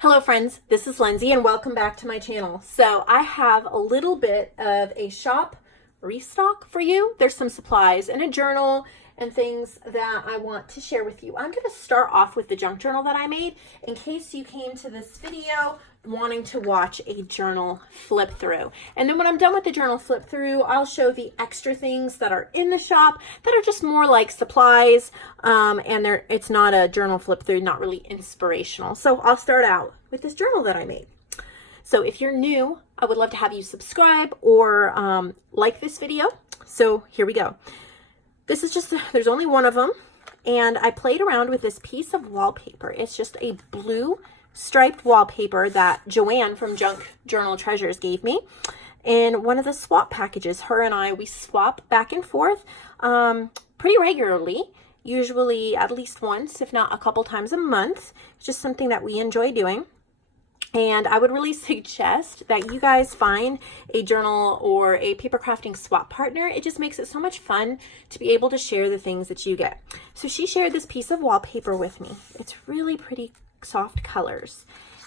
Hello friends, this is Lindsay and welcome back to my channel. So I have a little bit of a shop restock for you. There's some supplies and a journal and things that I want to share with you. I'm going to start off with the junk journal that I made in case you came to this video wanting to watch a journal flip through. And then when I'm done with the journal flip through, I'll show the extra things that are in the shop that are just more like supplies, and it's not a journal flip through, not really inspirational. So I'll start out with this journal that I made. So if you're new, I would love to have you subscribe or like this video. So here we go. This is just, there's only one of them, and I played around with this piece of wallpaper. It's just a blue striped wallpaper that Joanne from Junk Journal Treasures gave me in one of the swap packages. Her and I, we swap back and forth pretty regularly, usually at least once, if not a couple times a month. It's just something that we enjoy doing. And I would really suggest that you guys find a journal or a paper crafting swap partner. It just makes it so much fun to be able to share the things that you get. So she shared this piece of wallpaper with me. It's really pretty soft colors.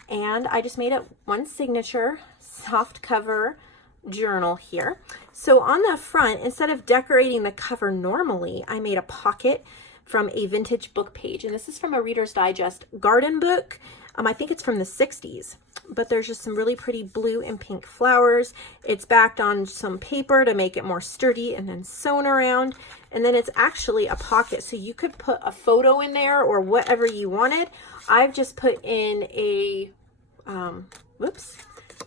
And I just made it one signature soft cover journal here. So on the front, instead of decorating the cover normally, I made a pocket from a vintage book page. And this is from a Reader's Digest garden book. I think it's from the 60s, but there's just some really pretty blue and pink flowers. It's backed on some paper to make it more sturdy and then sewn around. And then it's actually a pocket, so you could put a photo in there or whatever you wanted. I've just put in a,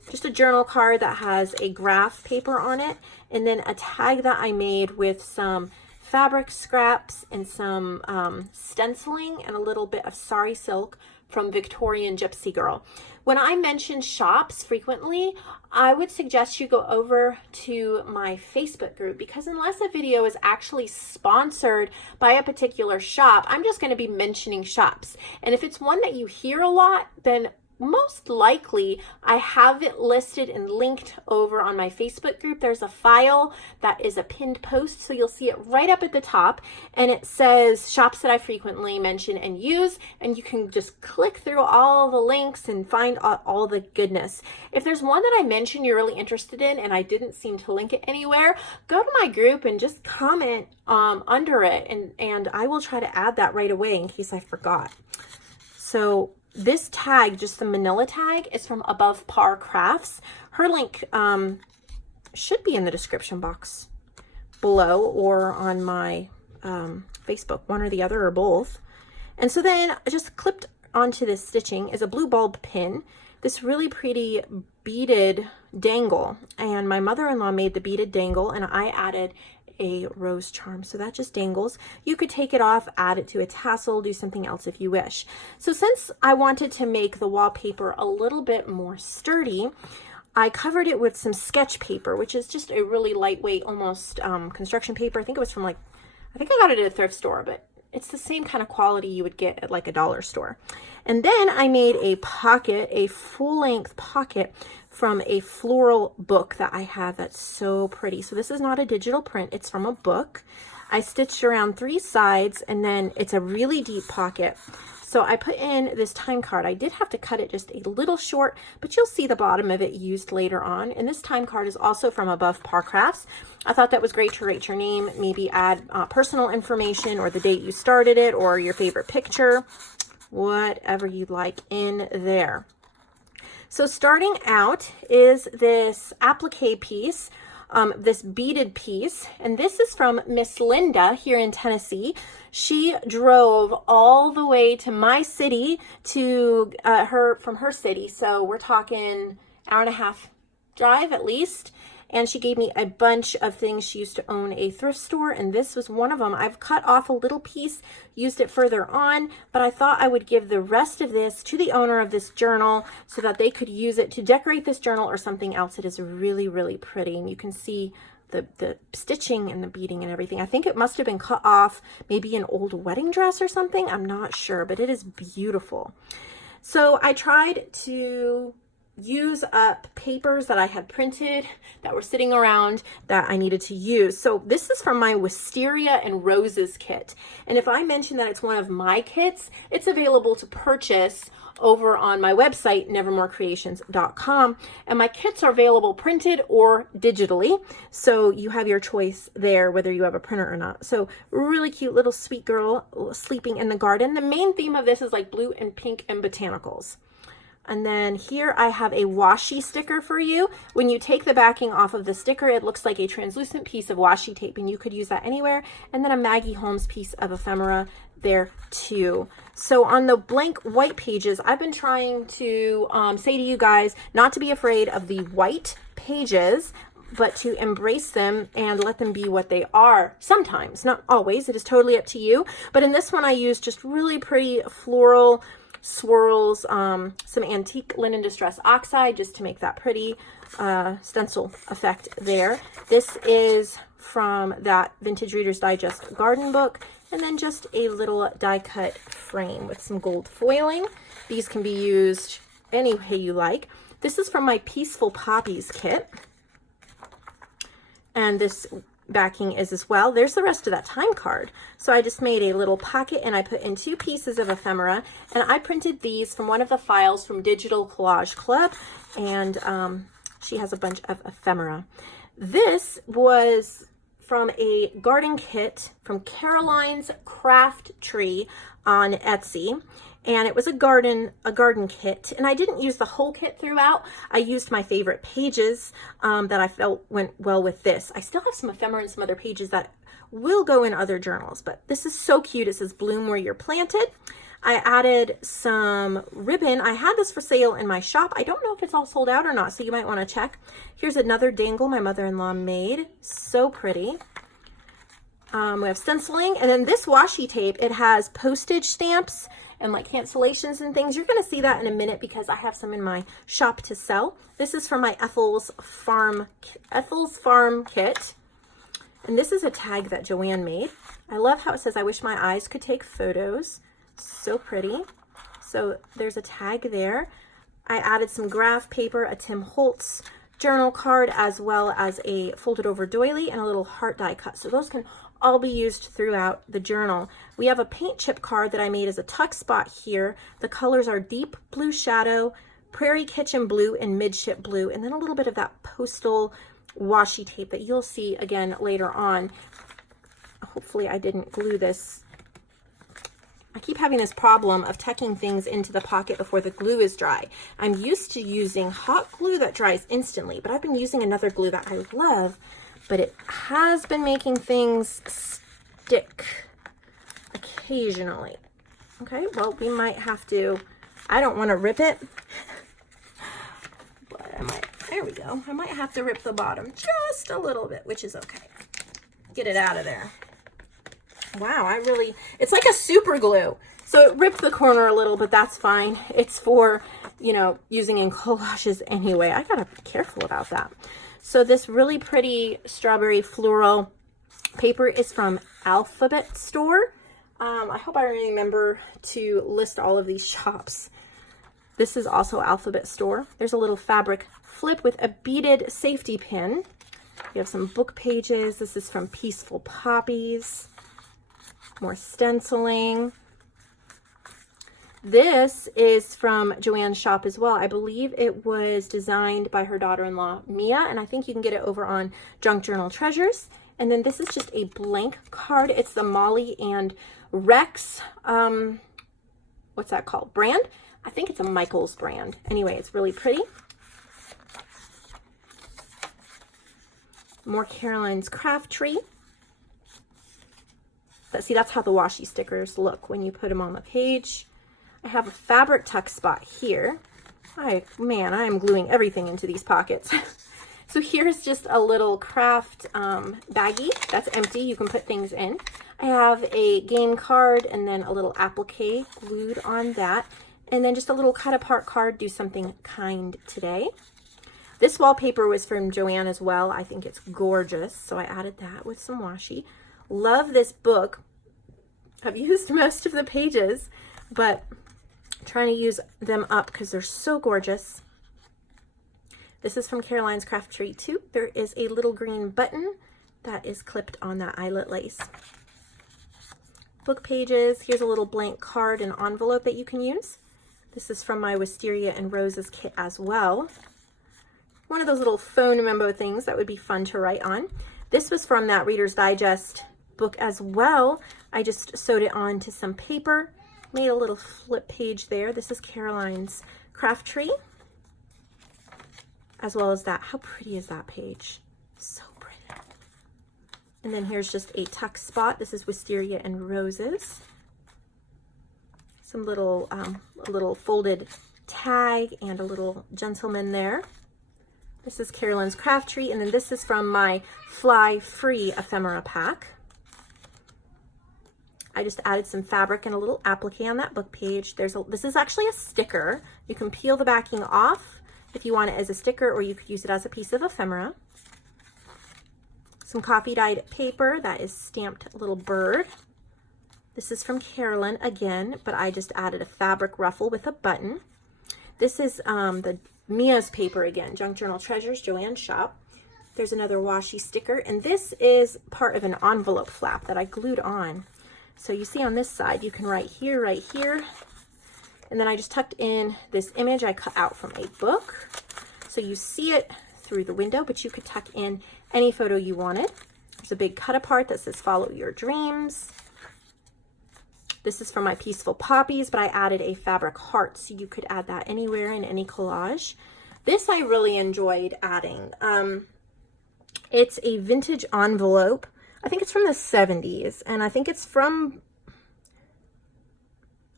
just a journal card that has a graph paper on it, and then a tag that I made with some fabric scraps and some stenciling and a little bit of sari silk from Victorian Gypsy Girl. When I mention shops frequently, I would suggest you go over to my Facebook group, because unless a video is actually sponsored by a particular shop, I'm just going to be mentioning shops. And if it's one that you hear a lot, then most likely I have it listed and linked over on my Facebook group. There's a file that is a pinned post, so you'll see it right up at the top, and it says shops that I frequently mention and use, and you can just click through all the links and find all the goodness. If there's one that I mentioned you're really interested in and I didn't seem to link it anywhere, go to my group and just comment under it, and I will try to add that right away in case I forgot. So this tag, just the manila tag, is from Above Par Crafts. Her link should be in the description box below or on my Facebook, one or the other or both. And so then just clipped onto this stitching is a blue bulb pin, this really pretty beaded dangle. And my mother-in-law made the beaded dangle, and I added a rose charm, so that just dangles. You could take it off, add it to a tassel, do something else if you wish. So since I wanted to make the wallpaper a little bit more sturdy, I covered it with some sketch paper, which is just a really lightweight, almost construction paper. I think it was from I think I got it at a thrift store, but it's the same kind of quality you would get at like a dollar store. And then I made a pocket, a full-length pocket from a floral book that I have that's so pretty. So this is not a digital print, it's from a book. I stitched around 3 sides, and then it's a really deep pocket. So I put in this time card. I did have to cut it just a little short, but you'll see the bottom of it used later on. And this time card is also from Above Par Crafts. I thought that was great to write your name, maybe add personal information or the date you started it or your favorite picture, whatever you'd like in there. So starting out is this applique piece, this beaded piece, and this is from Miss Linda here in Tennessee. She drove all the way to my city to from her city, so we're talking hour and a half drive at least. And she gave me a bunch of things. She used to own a thrift store, and this was one of them. I've cut off a little piece, used it further on, but I thought I would give the rest of this to the owner of this journal so that they could use it to decorate this journal or something else. It is really, really pretty, and you can see the stitching and the beading and everything. I think it must have been cut off maybe an old wedding dress or something. I'm not sure, but it is beautiful. So I tried to use up papers that I had printed that were sitting around that I needed to use. So this is from my Wisteria and Roses kit. And if I mention that it's one of my kits, it's available to purchase over on my website, nevermorecreations.com. And my kits are available printed or digitally. So you have your choice there, whether you have a printer or not. So really cute little sweet girl sleeping in the garden. The main theme of this is like blue and pink and botanicals. And then here I have a washi sticker for you. When you take the backing off of the sticker, it looks like a translucent piece of washi tape, and you could use that anywhere. And then a Maggie Holmes piece of ephemera there too. So on the blank white pages, I've been trying to say to you guys not to be afraid of the white pages, but to embrace them and let them be what they are. Sometimes, not always, it is totally up to you. But in this one, I used just really pretty floral swirls, some antique linen distress oxide just to make that pretty stencil effect there. This is from that Vintage Reader's Digest garden book, and then just a little die cut frame with some gold foiling. These can be used any way you like. This is from my Peaceful Poppies kit, and this backing is as well. There's the rest of that time card. So I just made a little pocket and I put in 2 pieces of ephemera, and I printed these from one of the files from Digital Collage Club, and she has a bunch of ephemera. This was from a garden kit from Caroline's Craft Tree on Etsy. And it was a garden kit, and I didn't use the whole kit throughout. I used my favorite pages that I felt went well with this. I still have some ephemera and some other pages that will go in other journals, but this is so cute. It says bloom where you're planted. I added some ribbon. I had this for sale in my shop. I don't know if it's all sold out or not, so you might want to check. Here's another dangle my mother-in-law made. So pretty. We have stenciling, and then this washi tape, it has postage stamps and like cancellations and things. You're going to see that in a minute because I have some in my shop to sell. This is from my Ethel's Farm kit. And this is a tag that Joanne made. I love how it says, I wish my eyes could take photos. So pretty. So there's a tag there. I added some graph paper, a Tim Holtz journal card, as well as a folded over doily and a little heart die cut. So those can all be used throughout the journal. We have a paint chip card that I made as a tuck spot here. The colors are deep blue shadow, prairie kitchen blue, and midship blue, and then a little bit of that postal washi tape that you'll see again later on. Hopefully I didn't glue this. I keep having this problem of tucking things into the pocket before the glue is dry. I'm used to using hot glue that dries instantly, but I've been using another glue that I love, but it has been making things stick occasionally. Okay, well, we might have to, I don't want to rip it, but I might, there we go. I might have to rip the bottom just a little bit, which is okay. Get it out of there. Wow, it's like a super glue. So it ripped the corner a little, but that's fine. It's for, using in collages anyway. I gotta be careful about that. So this really pretty strawberry floral paper is from Alphabet Store. I hope I remember to list all of these shops. This is also Alphabet Store. There's a little fabric flip with a beaded safety pin. We have some book pages. This is from Peaceful Poppies. More stenciling. This is from Joanne's shop as well. I believe it was designed by her daughter-in-law, Mia, and I think you can get it over on Junk Journal Treasures. And then this is just a blank card. It's the Molly and Rex, what's that called? Brand? I think it's a Michaels brand. Anyway, it's really pretty. More Caroline's Craft Tree. But see, that's how the washi stickers look when you put them on the page. I have a fabric tuck spot here. Man, I am gluing everything into these pockets. So here's just a little craft baggie that's empty. You can put things in. I have a game card and then a little applique glued on that. And then just a little cut apart card, do something kind today. This wallpaper was from Joanne as well. I think it's gorgeous. So I added that with some washi. Love this book. I've used most of the pages, but I'm trying to use them up because they're so gorgeous. This is from Caroline's Craft Tree too. There is a little green button that is clipped on that eyelet lace. Book pages. Here's a little blank card and envelope that you can use. This is from my Wisteria and Roses kit as well. One of those little phone memo things that would be fun to write on. This was from that Reader's Digest book as well. I just sewed it onto some paper, made a little flip page there. This is Caroline's Craft Tree, as well as that. How pretty is that page? So pretty. And then here's just a tuck spot. This is Wisteria and Roses. Some little, a little folded tag and a little gentleman there. This is Caroline's Craft Tree, and then this is from my Fly Free ephemera pack. I just added some fabric and a little applique on that book page. This is actually a sticker. You can peel the backing off if you want it as a sticker, or you could use it as a piece of ephemera. Some coffee dyed paper that is stamped little bird. This is from Caroline again, but I just added a fabric ruffle with a button. This is the Mia's paper again, Junk Journal Treasures, Joanne's shop. There's another washi sticker, and this is part of an envelope flap that I glued on. So you see on this side, you can write here, and then I just tucked in this image I cut out from a book. So you see it through the window, but you could tuck in any photo you wanted. There's a big cut apart that says follow your dreams. This is from my Peaceful Poppies, but I added a fabric heart, so you could add that anywhere in any collage. This I really enjoyed adding. It's a vintage envelope. I think it's from the 70s, and I think it's from,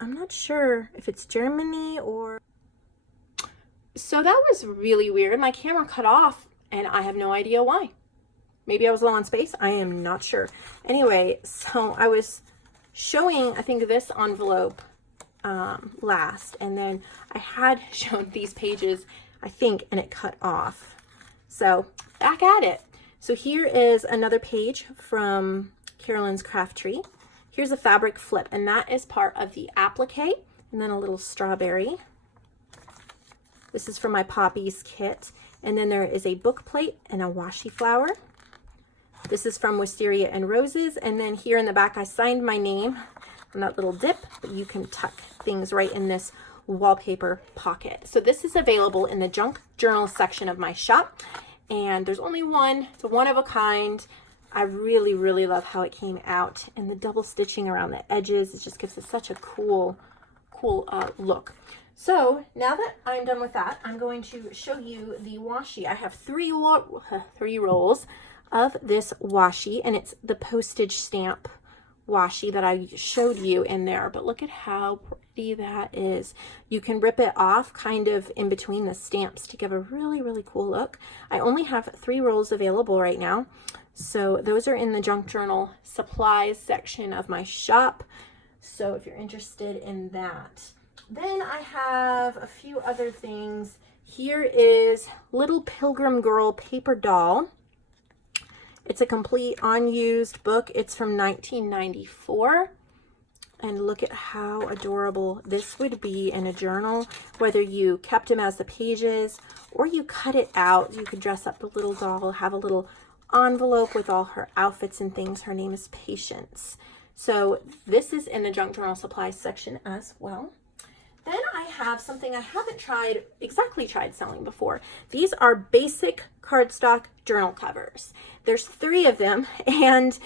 I'm not sure if it's Germany or... So that was really weird. My camera cut off, and I have no idea why. Maybe I was low on space. I am not sure. Anyway, so I was showing, I think, this envelope last, and then I had shown these pages, I think, and it cut off. So back at it. So here is another page from Caroline's Craft Tree. Here's a fabric flip, and that is part of the applique, and then a little strawberry. This is from my Poppies kit, and then there is a book plate and a washi flower. This is from Wisteria and Roses, and then here in the back I signed my name on that little dip, but you can tuck things right in this wallpaper pocket. So this is available in the junk journal section of my shop, and there's only one. It's a one of a kind. I really, really love how it came out, and the double stitching around the edges, it just gives it such a cool look. So now that I'm done with that, I'm going to show you the washi. I have three rolls of this washi, and it's the postage stamp washi that I showed you in there, but look at how pretty that is. You can rip it off kind of in between the stamps to give a really, really cool look. I only have 3 rolls available right now, so those are in the junk journal supplies section of my shop, so if you're interested in that. Then I have a few other things. Here is Little Pilgrim Girl paper doll. It's a complete unused book. It's from 1994. And look at how adorable this would be in a journal, whether you kept them as the pages or you cut it out. You could dress up the little doll, have a little envelope with all her outfits and things. Her name is Patience. So this is in the junk journal supplies section as well. Then I have something I haven't exactly tried selling before. These are basic cardstock journal covers. There's 3 of them, and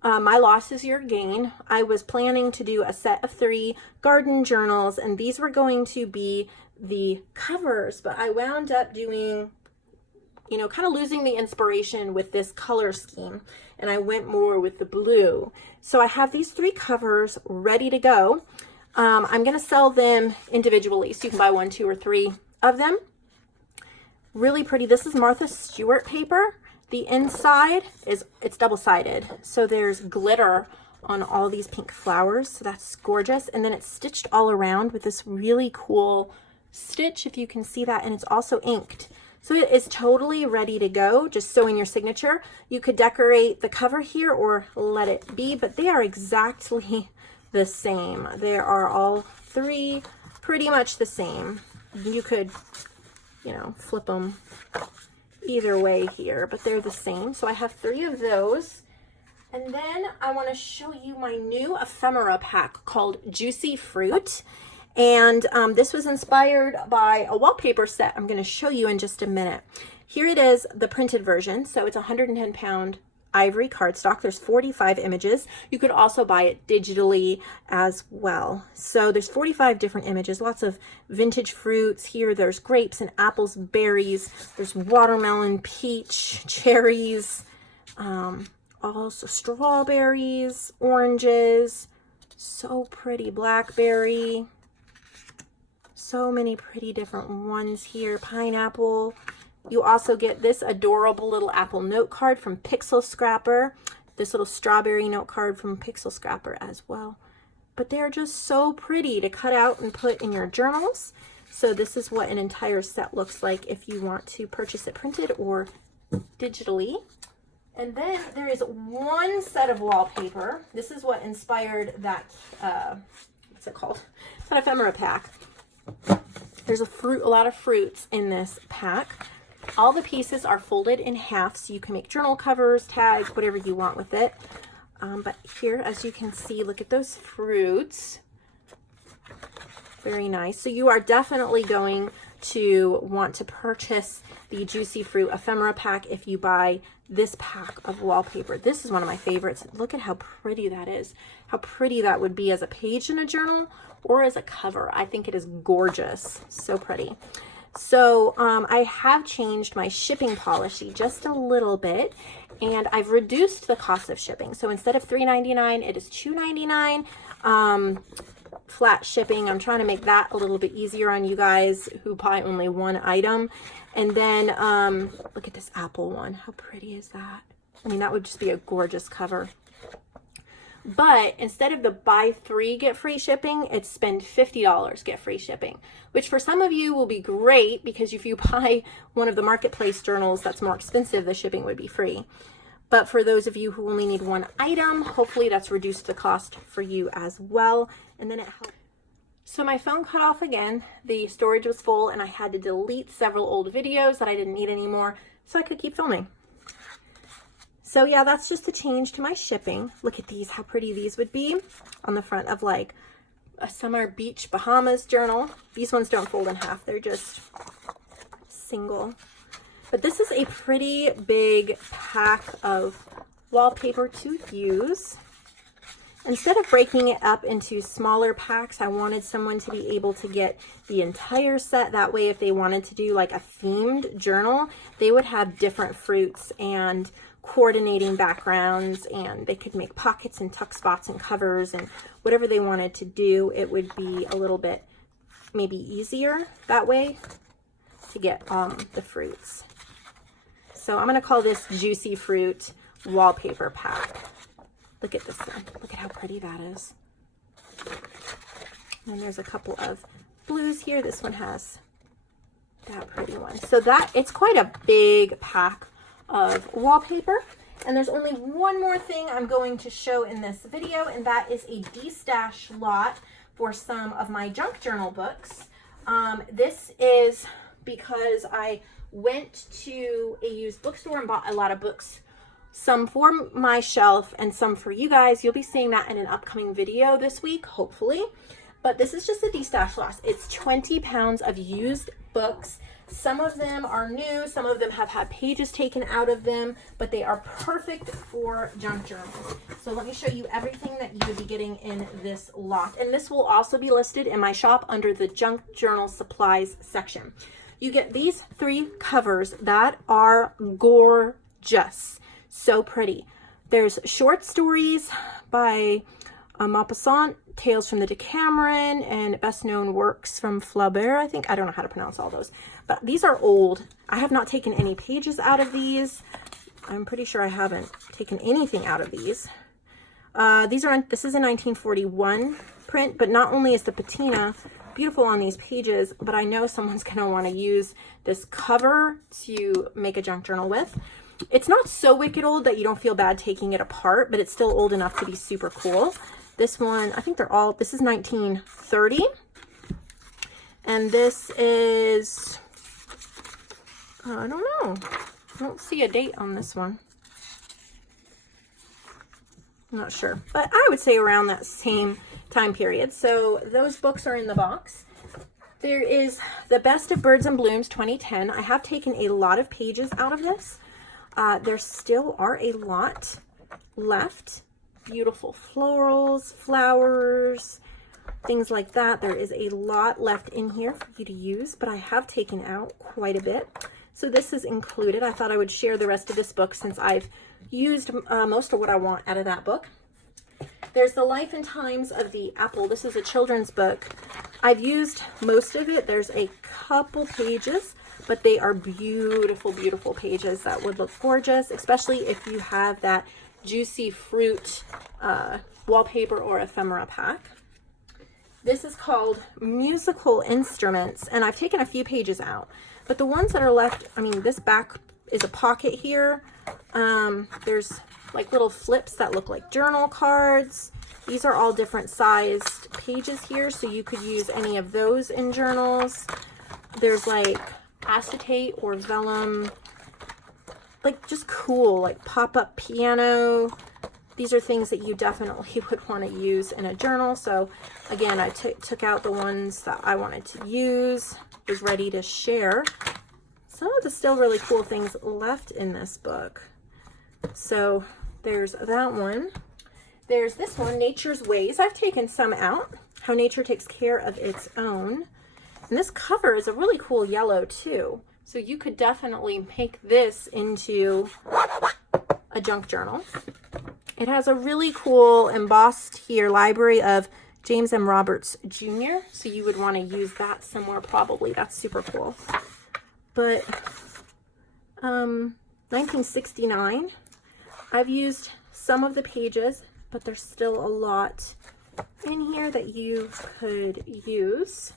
my loss is your gain. I was planning to do a set of 3 garden journals, and these were going to be the covers, but I wound up doing, kind of losing the inspiration with this color scheme, and I went more with the blue. So I have these 3 covers ready to go. I'm going to sell them individually, so you can buy 1, 2, or 3 of them. Really pretty. This is Martha Stewart paper. The inside it's double-sided, so there's glitter on all these pink flowers, so that's gorgeous. And then it's stitched all around with this really cool stitch, if you can see that, and it's also inked. So it is totally ready to go. Just sew in your signature. You could decorate the cover here or let it be, but they are exactly the same. They are all 3 pretty much the same. You could you know, flip them either way here, but they're the same. So I have 3 of those. And then I want to show you my new ephemera pack called Juicy Fruit. And this was inspired by a wallpaper set I'm going to show you in just a minute. Here it is, the printed version. So it's 110-pound ivory cardstock. There's 45 images. You could also buy it digitally as well. So there's 45 different images, lots of vintage fruits. Here there's grapes and apples, berries. There's watermelon, peach, cherries, also strawberries, oranges, so pretty, blackberry, so many pretty different ones here, pineapple. You also get this adorable little apple note card from Pixel Scrapper, this little strawberry note card from Pixel Scrapper as well. But they're just so pretty to cut out and put in your journals. So this is what an entire set looks like if you want to purchase it printed or digitally. And then there is one set of wallpaper. This is what inspired that, what's it called? That ephemera pack. There's a lot of fruits in this pack. All the pieces are folded in half, so you can make journal covers, tags, whatever you want with it. But here, as you can see, look at those fruits. Very nice. So you are definitely going to want to purchase the Juicy Fruit ephemera pack if you buy this pack of wallpaper. This is one of my favorites. Look at how pretty that is. How pretty that would be as a page in a journal or as a cover. I think it is gorgeous. So pretty. So I have changed my shipping policy just a little bit, and I've reduced the cost of shipping. So instead of $3.99, it is $2.99. Flat shipping. I'm trying to make that a little bit easier on you guys who buy only one item. And then look at this apple one. How pretty is that? I mean, that would just be a gorgeous cover. But instead of the buy 3 get free shipping, it's spend $50 get free shipping, which for some of you will be great because if you buy one of the marketplace journals that's more expensive, the shipping would be free. But for those of you who only need one item, hopefully that's reduced the cost for you as well. And then it helps. So my phone cut off again. The storage was full and I had to delete several old videos that I didn't need anymore so I could keep filming. So yeah, that's just a change to my shipping. Look at these, how pretty these would be on the front of like a summer beach Bahamas journal. These ones don't fold in half, they're just single. But this is a pretty big pack of wallpaper to use. Instead of breaking it up into smaller packs, I wanted someone to be able to get the entire set. That way, if they wanted to do like a themed journal, they would have different fruits and coordinating backgrounds, and they could make pockets and tuck spots and covers and whatever they wanted to do. It would be a little bit maybe easier that way to get the fruits. So I'm going to call this Juicy Fruit Wallpaper Pack. Look at this one. Look at how pretty that is. And there's a couple of blues here. This one has that pretty one. So that, it's quite a big pack of wallpaper. And there's only one more thing I'm going to show in this video, and that is a Destash lot for some of my junk journal books. This is because I went to a used bookstore and bought a lot of books, some for my shelf and some for you guys. You'll be seeing that in an upcoming video this week, hopefully. But this is just a Destash lot. It's 20 pounds of used books. Some of them are new, some of them have had pages taken out of them, but they are perfect for junk journals. So let me show you everything that you would be getting in this lot. And this will also be listed in my shop under the junk journal supplies section. You get these 3 covers that are gorgeous. So pretty. There's short stories by Maupassant, Tales from the Decameron, and best known works from Flaubert, I think. I don't know how to pronounce all those. But these are old. I have not taken any pages out of these. I'm pretty sure I haven't taken anything out of these. This is a 1941 print, but not only is the patina beautiful on these pages, but I know someone's going to want to use this cover to make a junk journal with. It's not so wicked old that you don't feel bad taking it apart, but it's still old enough to be super cool. This one, I think this is 1930. And this is I don't know. I don't see a date on this one. I'm not sure, but I would say around that same time period. So those books are in the box. There is The Best of Birds and Blooms 2010. I have taken a lot of pages out of this. There still are a lot left. Beautiful florals, flowers, things like that. There is a lot left in here for you to use, but I have taken out quite a bit. So this is included. I thought I would share the rest of this book since I've used most of what I want out of that book. There's The Life and Times of the Apple. This is a children's book. I've used most of it. There's a couple pages, but they are beautiful, beautiful pages that would look gorgeous, especially if you have that juicy fruit wallpaper or ephemera pack. This is called Musical Instruments, and I've taken a few pages out, but the ones that are left, I mean, this back is a pocket here. There's like little flips that look like journal cards. These are all different sized pages here, so you could use any of those in journals. There's like acetate or vellum, like just cool, like pop-up piano. These are things that you definitely would want to use in a journal. So again, I took out the ones that I wanted to use, was ready to share. Some of the still really cool things left in this book. So there's that one. There's this one, Nature's Ways. I've taken some out, How Nature Takes Care of Its Own. And this cover is a really cool yellow too. So you could definitely make this into a junk journal. It has a really cool embossed here library of James M. Roberts Jr. So you would want to use that somewhere probably. That's super cool. But 1969, I've used some of the pages, but there's still a lot in here that you could use.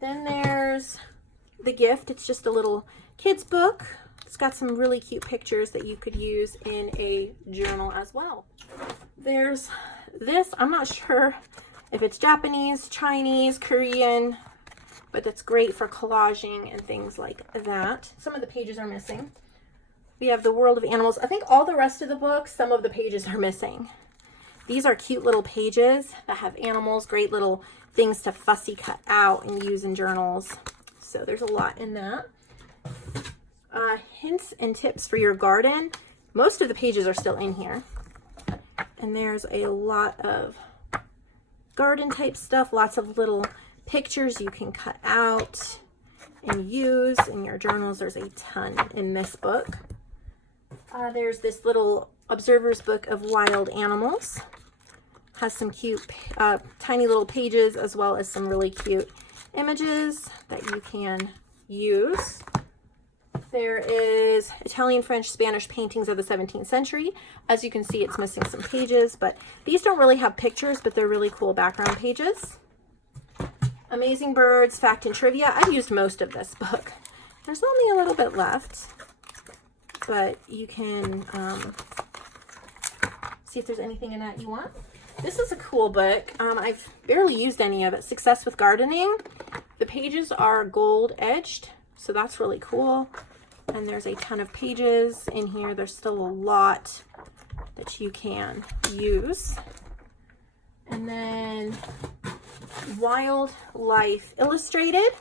Then there's The Gift. It's just a little kid's book. It's got some really cute pictures that you could use in a journal as well. There's this. I'm not sure if it's Japanese, Chinese, Korean, but that's great for collaging and things like that. Some of the pages are missing. We have The World of Animals. I think all the rest of the book, some of the pages are missing. These are cute little pages that have animals, great little things to fussy cut out and use in journals. So there's a lot in that. Hints and tips for your garden. Most of the pages are still in here. And there's a lot of garden type stuff, lots of little pictures you can cut out and use in your journals. There's a ton in this book. There's this little observer's book of wild animals. Has some cute tiny little pages as well as some really cute images that you can use. There is Italian, French, Spanish paintings of the 17th century. As you can see, it's missing some pages, but these don't really have pictures, but they're really cool background pages. Amazing Birds, Fact and Trivia. I've used most of this book. There's only a little bit left, but you can see if there's anything in that you want. This is a cool book. I've barely used any of it. Success with Gardening. The pages are gold edged, so that's really cool. And there's a ton of pages in here. There's still a lot that you can use. And then Wildlife Illustrated.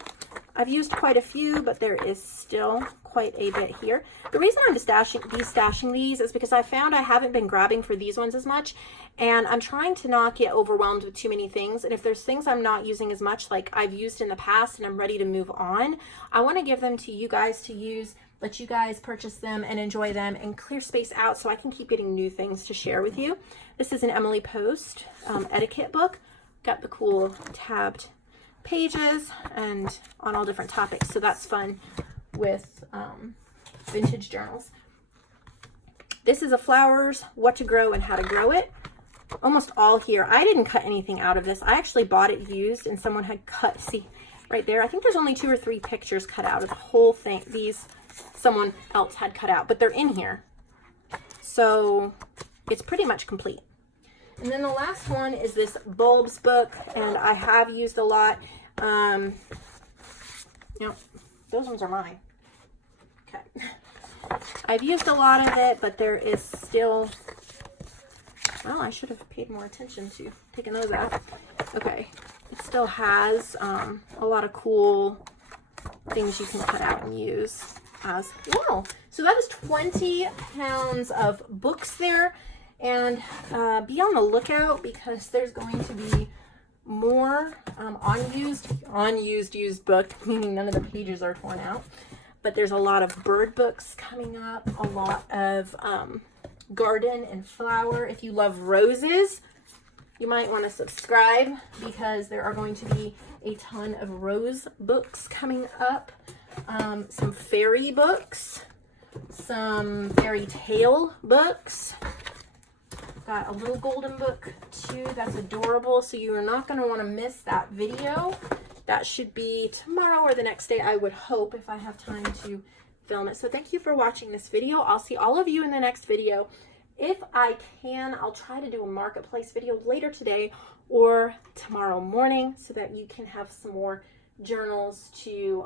I've used quite a few, but there is still quite a bit here. The reason I'm destashing these is because I found I haven't been grabbing for these ones as much, and I'm trying to not get overwhelmed with too many things. And if there's things I'm not using as much, like I've used in the past and I'm ready to move on, I want to give them to you guys to use, let you guys purchase them and enjoy them and clear space out so I can keep getting new things to share with you. This is an Emily Post etiquette book. Got the cool tabbed pages and on all different topics, so that's fun with vintage journals. This is a Flowers, What to Grow and How to Grow It. Almost all here. I didn't cut anything out of this. I actually bought it used and someone had cut, see right there, I think there's only 2 or 3 pictures cut out of the whole thing. These someone else had cut out, but they're in here, so it's pretty much complete. And then the last one is this bulbs book, and I have used a lot. Those ones are mine. I've used a lot of it, but there is still, well, I should have paid more attention to taking those out. Okay, it still has a lot of cool things you can cut out and use as well. So that is 20 pounds of books there, and be on the lookout because there's going to be more used book, meaning none of the pages are torn out, but there's a lot of bird books coming up, a lot of garden and flower. If you love roses, you might want to subscribe because there are going to be a ton of rose books coming up. Some fairy books, some fairy tale books. Got a little golden book too. That's adorable. So you are not going to want to miss that video. That should be tomorrow or the next day, I would hope, if I have time to film it. So thank you for watching this video. I'll see all of you in the next video. If I can, I'll try to do a marketplace video later today or tomorrow morning so that you can have some more journals to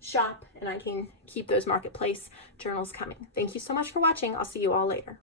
shop and I can keep those marketplace journals coming. Thank you so much for watching. I'll see you all later.